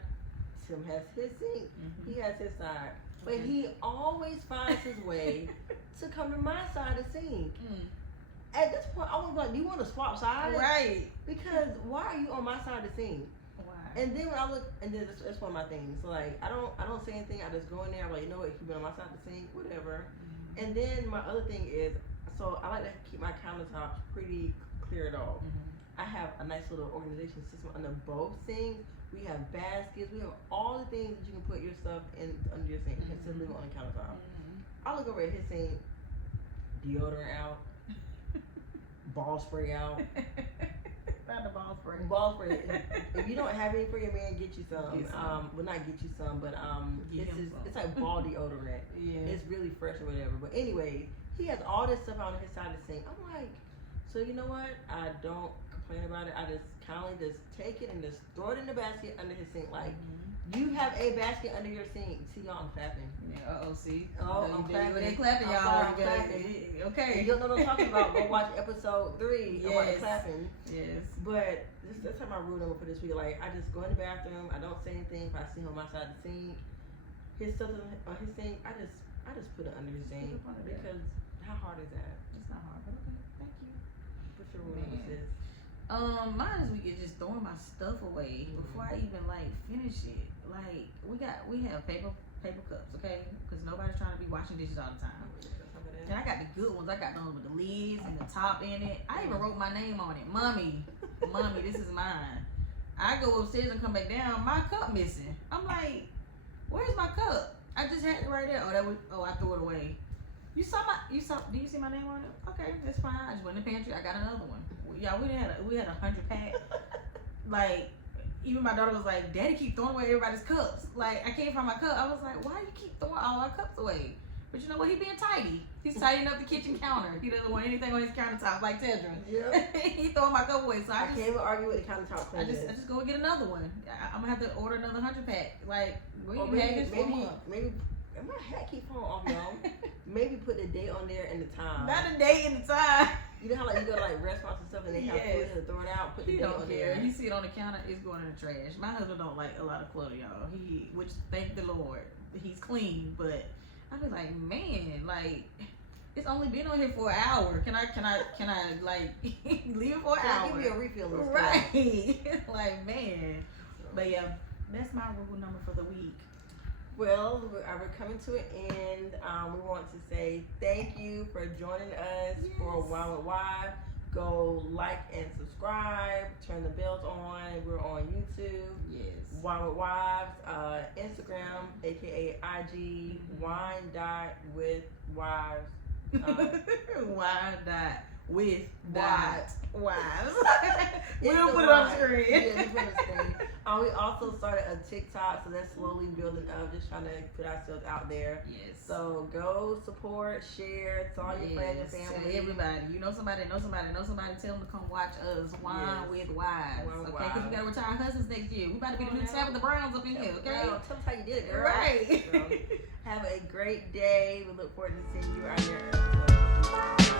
Tim has his sink. He has his side. But he always finds his way to come to my side of the sink. At this point, I was like, do you want to swap sides? Right. Because why are you on my side of the sink? Why? And then when I look, and then that's one of my things. So like, I don't say anything. I just go in there. I'm like, you know what? Keep it on my side of the sink, whatever. And then my other thing is, so I like to keep my countertops pretty cleared off. I have a nice little organization system under both sinks. We have baskets. We have all the things that you can put your stuff in under your sink instead of leaving it on the countertop. I look over at his sink, deodorant out, ball spray out. Not the ball spray. Ball spray. If you don't have any for your man, get you some. Get some. Well, not get you some, but Get him some. it's like ball deodorant. Yeah. It's really fresh or whatever. But anyway, he has all this stuff on his side of the sink. I'm like, so you know what? I don't complain about it, I just kindly just take it and just throw it in the basket under his sink. Like, you have a basket under your sink. See, y'all, I'm clapping. Yeah, see. Oh, I'm clapping. They clapping, I'm y'all. sorry, I'm You gotta- clapping. Okay. If you don't know what I'm talking about, go watch episode 3 about the Yes. clapping. Yes. But that's how my rule number for this week. Like, I just go in the bathroom. I don't say anything. If I see him outside the sink, his stuff on his sink, I just put it under his sink. Put it under there. Because how hard is that? It's not hard, but okay. Thank you. What's your rule number, Man. sis? Mine this week is just throwing my stuff away before I even like finish it. Like we have paper cups, okay? Because nobody's trying to be washing dishes all the time. And I got the good ones. I got those with the lids and the top in it. I even wrote my name on it. Mommy, this is mine. I go upstairs and come back down. My cup missing. I'm like, where's my cup? I just had it right there. I threw it away. Do you see my name on it? Okay, that's fine. I just went in the pantry. I got another one. Y'all, we had 100 pack. Like, even my daughter was like, Daddy keep throwing away everybody's cups. Like, I can't find my cup. I was like, why you keep throwing all our cups away? But you know what? He being tidy. He's tidying up the kitchen counter. He doesn't want anything on his countertop like Tedra. Yeah. He throwing my cup away. So I can't even argue with the countertop I cleaners. just go and get another one. I'm gonna have to order another 100 pack. Like, we Or had this for a month. maybe my hat keep falling off, y'all. Maybe put the date on there and the time. Not a day and the time. You know how like you go to like restaurants and stuff and they have Yes. food and throw it out. Put the He date don't on care. there. He see it on the counter, it's going in the trash. My husband don't like a lot of clutter, y'all. Which thank the Lord, he's clean. But I be like, man, like it's only been on here for an hour. Can I like leave it for an Can I hour? give you a refill and stuff? Right. Like, man. But yeah, that's my rule number for the week. Well, we're coming to an end. We want to say thank you for joining us for Wine with Wives. Go like and subscribe. Turn the bells on. We're on YouTube. Yes. Wine with Wives. Instagram, aka IG. Wine.with-wives. Wine.with-wives. It's We'll the put it on wine. screen. Yeah, we'll put it on screen. We also started a TikTok, so that's slowly building up. Just trying to put ourselves out there. Yes. So go support, share, tell all your friends and Tell family. everybody. You know somebody, tell them to come watch us. Wine with Wives. Wine with Okay, because we got to retire husbands next year. We about to be the new Tabitha Browns up in here, okay? Girl, tell us how you did it, girl. Right. So, have a great day. We look forward to seeing you on your episode.